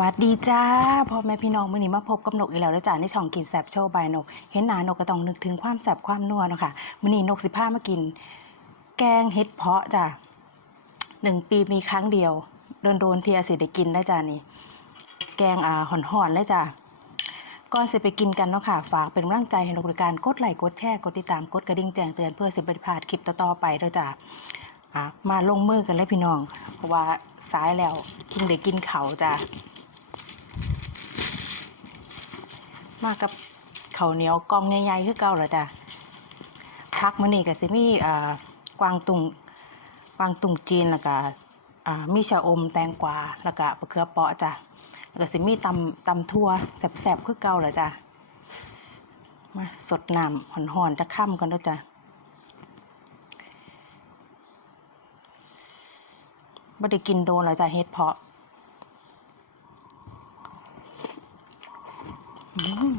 วัสดีจ้าพ่อแม่พี่น้องมื่อนี้มาพบกับนกอีกแล้วแล้วจ้าในช่องกินแซบโชว์บายนก เห็นหนานกก็ต้องนึกถึงความแซบความนัวเนาะค่ะมื่อนี้นกสิพามากิน แกงเห็ดเพาะจ้าหนึ่งปีมีครั้งเดียวโดนโดนๆทีอาสิได้กินได้จ้านี่ แกงอ่าห่อนๆเลยจ้าก่อนสิไปกินกันเนาะค่ะ ฝากเป็นกำลังใจให้นกบริการกดไลค์กดแชร์กดติดตามกดกระดิ่งแจ้งเตือนเพื่อสิบริพลาดคลิปต่อๆไปเด้อจ้าอะมาลงมือกันเลยพี่น้อง เพราะว่าสายแล้วกินเด็กกินเขาจ้ะ มากับเขาวเหนียวกองใหญ่ๆคือเก่าเหรอจ้ะพักมื้อนี้ก็สิมีอ่ากวางตุงกวางตุงจีนแล้วก็อ่ามีชะอมแตงกวาแล้วก็มะเขือเปาะจ้ะแล้วก็สิมีตำตำทั่วแซ่บๆคือเก่าเหรอจ้ะมาสดน้ำหอนๆจะค่ำกันด้วยจ้ะไม่ได้กินโดนแล้วจ้ะเฮ็ดเพาะ อืม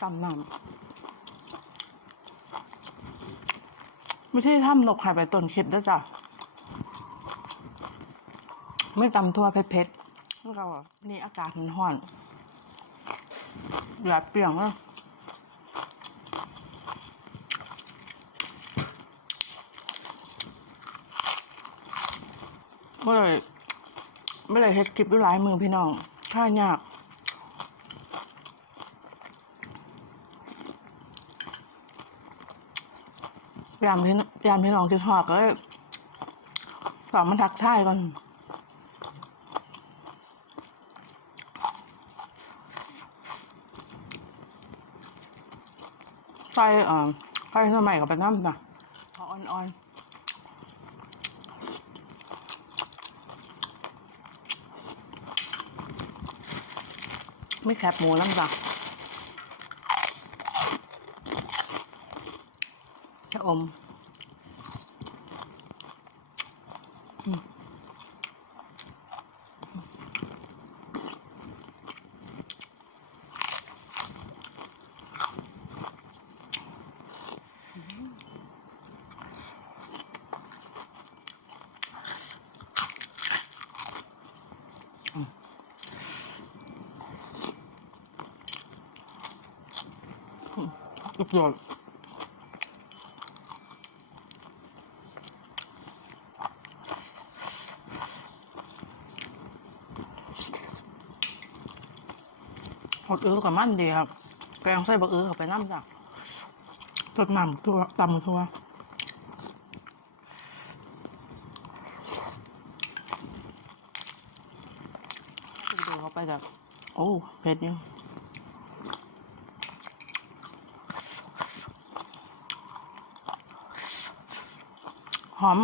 จำนำไม่ใช่ทำนกไข่ไปต้นคลิปด้วยจ้ะไม่ตำทั่วเผ็ดๆแล้วก็นี่อากาศมันร้อนเหลือเปรี้ยงแล้วไม่เลยไม่เลยเฮ็ดคลิปด้วยลายมือพี่น้อง ค่ายากยามพี่ยามพี่น้องคิดหอกก็เลยฝากมันทักทายก่อนไฟเอ่อไฟสมัยกับไปน้ำนะพออ่อนๆ ไม่แคบหมูแล้วจ้ะชะอมอื มสุดยอดหดอื้อกับมันดีครับ แกงใส่บะอื้อเข้าไปน้ำจ้ะตดน้ำตัวตำตัวดูเข้าไปกับโอ้เผ็ดอยู่ หอม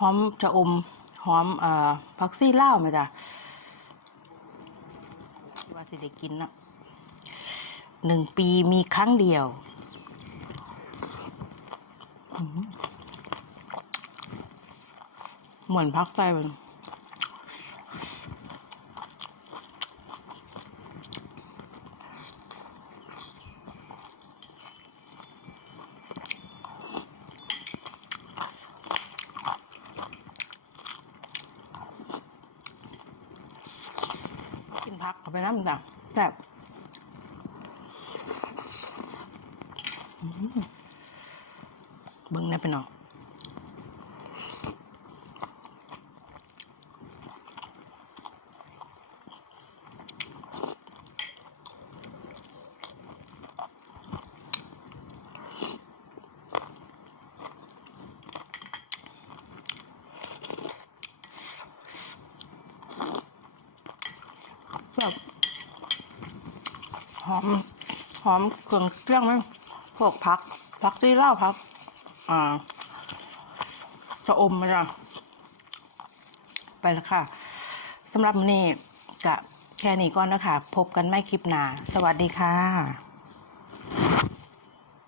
หอมจะอม หอมเอ่อผักซี่เล่าไหมจ๊ะว่าสิได้กินนะหนึ่งปีมีครั้งเดียวเหมือนพักใจมันกิน พักเข้าไปน้ำจ้ะแซ่บอื้อหือเบิ้งได้เป็นเนาะ อม หอมเครื่องเครื่องไหมพวกผักผักซีเหล้าผัก อ่าชะอมมาจ้ะไปแล้วค่ะสำหรับนี้กะแค่นี้ก่อนนะคะ พบกันไม่คลิปหน้าสวัสดีค่ะ